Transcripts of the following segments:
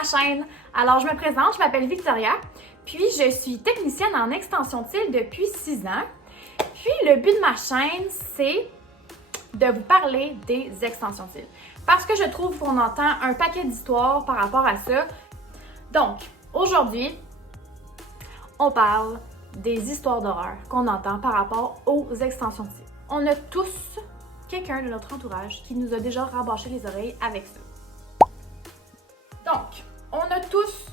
ma chaîne. Alors, je me présente, je m'appelle Victoria, puis je suis technicienne en extension de cils depuis 6 ans. Puis, le but de ma chaîne, c'est de vous parler des extensions de cils. Parce que je trouve qu'on entend un paquet d'histoires par rapport à ça. Donc, aujourd'hui, on parle des histoires d'horreur qu'on entend par rapport aux extensions de cils. On a tous quelqu'un de notre entourage qui nous a déjà rabâché les oreilles avec ça. Donc, on a tous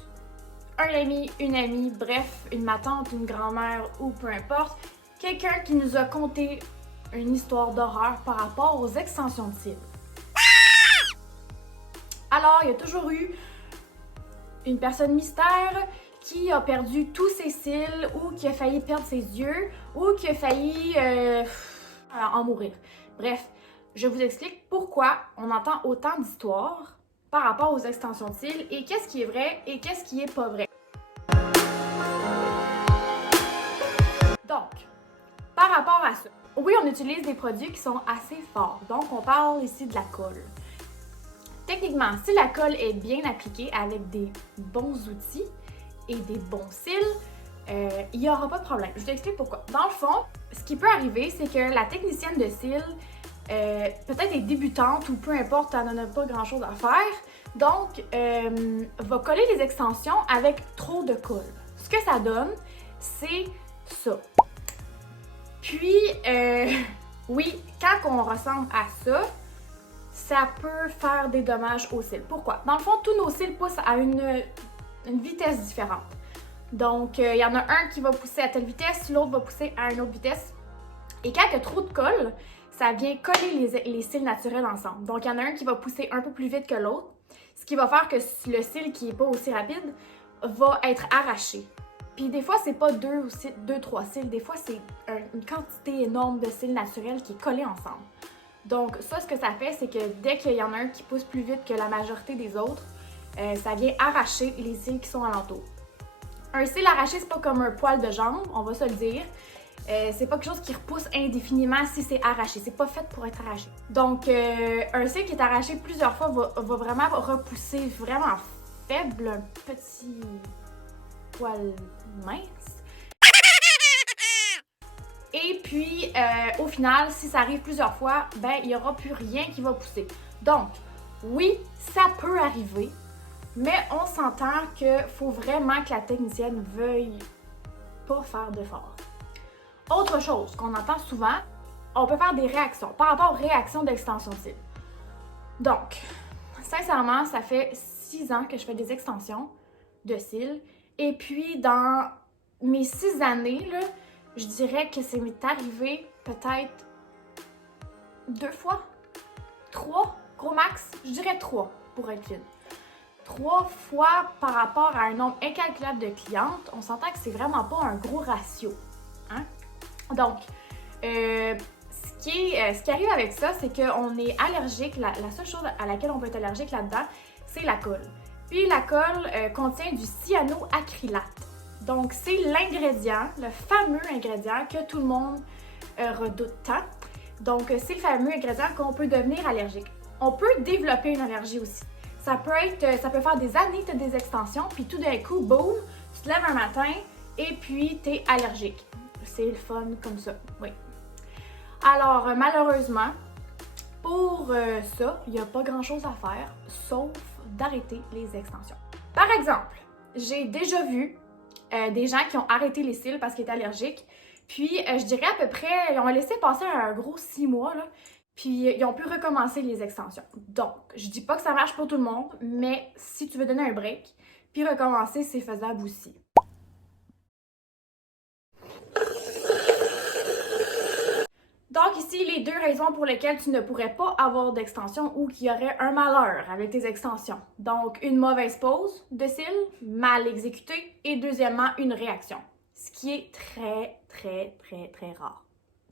un ami, une amie, bref, ma tante, une grand-mère ou peu importe, quelqu'un qui nous a conté une histoire d'horreur par rapport aux extensions de cils. Alors, il y a toujours eu une personne mystère qui a perdu tous ses cils ou qui a failli perdre ses yeux ou qui a failli en mourir. Bref, je vous explique pourquoi on entend autant d'histoires par rapport aux extensions de cils et qu'est-ce qui est vrai et qu'est-ce qui est pas vrai. Donc, par rapport à ça, oui, on utilise des produits qui sont assez forts. Donc, on parle ici de la colle. Techniquement, si la colle est bien appliquée avec des bons outils et des bons cils, il n'y aura pas de problème. Je vous explique pourquoi. Dans le fond, ce qui peut arriver, c'est que la technicienne de cils peut-être est débutante ou peu importe, elle n'en a pas grand-chose à faire, donc va coller les extensions avec trop de colle. Ce que ça donne, c'est ça. Puis, oui, quand on ressemble à ça, ça peut faire des dommages aux cils. Pourquoi? Dans le fond, tous nos cils poussent à une vitesse différente. Donc, il y en a un qui va pousser à telle vitesse, l'autre va pousser à une autre vitesse. Et quand il y a trop de colle, ça vient coller les cils naturels ensemble. Donc, il y en a un qui va pousser un peu plus vite que l'autre, ce qui va faire que le cil qui n'est pas aussi rapide va être arraché. Puis des fois, c'est pas 2-3 cils, des fois, c'est une quantité énorme de cils naturels qui est collée ensemble. Donc, ça, ce que ça fait, c'est que dès qu'il y en a un qui pousse plus vite que la majorité des autres, ça vient arracher les cils qui sont alentour. Un cil arraché, c'est pas comme un poil de jambe, on va se le dire. C'est pas quelque chose qui repousse indéfiniment si c'est arraché. C'est pas fait pour être arraché. Donc, un cil qui est arraché plusieurs fois va vraiment repousser vraiment faible, un petit poil mince. Et puis, au final, si ça arrive plusieurs fois, ben, il n'y aura plus rien qui va pousser. Donc, oui, ça peut arriver, mais on s'entend qu'il faut vraiment que la technicienne veuille pas faire d'efforts. Autre chose qu'on entend souvent, on peut faire des réactions par rapport aux réactions d'extension de cils. Donc, sincèrement, ça fait 6 ans que je fais des extensions de cils. Et puis, dans mes 6 années, là, je dirais que ça m'est arrivé peut-être 2 fois, 3, gros max, je dirais 3 pour être fine. 3 fois par rapport à un nombre incalculable de clientes, on s'entend que c'est vraiment pas un gros ratio. Hein? Donc, ce qui arrive avec ça, c'est qu'on est allergique. La seule chose à laquelle on peut être allergique là-dedans, c'est la colle. Puis la colle contient du cyanoacrylate. Donc, c'est l'ingrédient, le fameux ingrédient que tout le monde redoute tant. Donc, c'est le fameux ingrédient qu'on peut devenir allergique. On peut développer une allergie aussi. Ça peut faire des années que tu as des extensions, puis tout d'un coup, boum, tu te lèves un matin et puis tu es allergique. C'est le fun comme ça, oui. Alors, malheureusement, pour ça, il n'y a pas grand-chose à faire, sauf d'arrêter les extensions. Par exemple, j'ai déjà vu des gens qui ont arrêté les cils parce qu'ils étaient allergiques, puis je dirais à peu près, ils ont laissé passer un gros 6 mois, là, puis ils ont pu recommencer les extensions. Donc, je dis pas que ça marche pour tout le monde, mais si tu veux donner un break, puis recommencer, c'est faisable aussi. Donc ici, les 2 raisons pour lesquelles tu ne pourrais pas avoir d'extension ou qu'il y aurait un malheur avec tes extensions. Donc, une mauvaise pose de cils, mal exécutée, et deuxièmement, une réaction. Ce qui est très, très, très, très rare.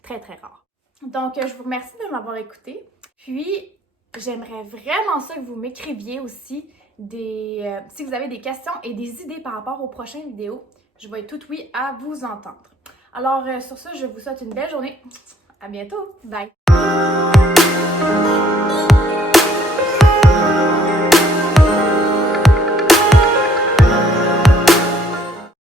Très, très rare. Donc, je vous remercie de m'avoir écouté. Puis, j'aimerais vraiment ça que vous m'écriviez aussi si vous avez des questions et des idées par rapport aux prochaines vidéos. Je vais être toute oui à vous entendre. Alors, sur ça, je vous souhaite une belle journée. À bientôt. Bye!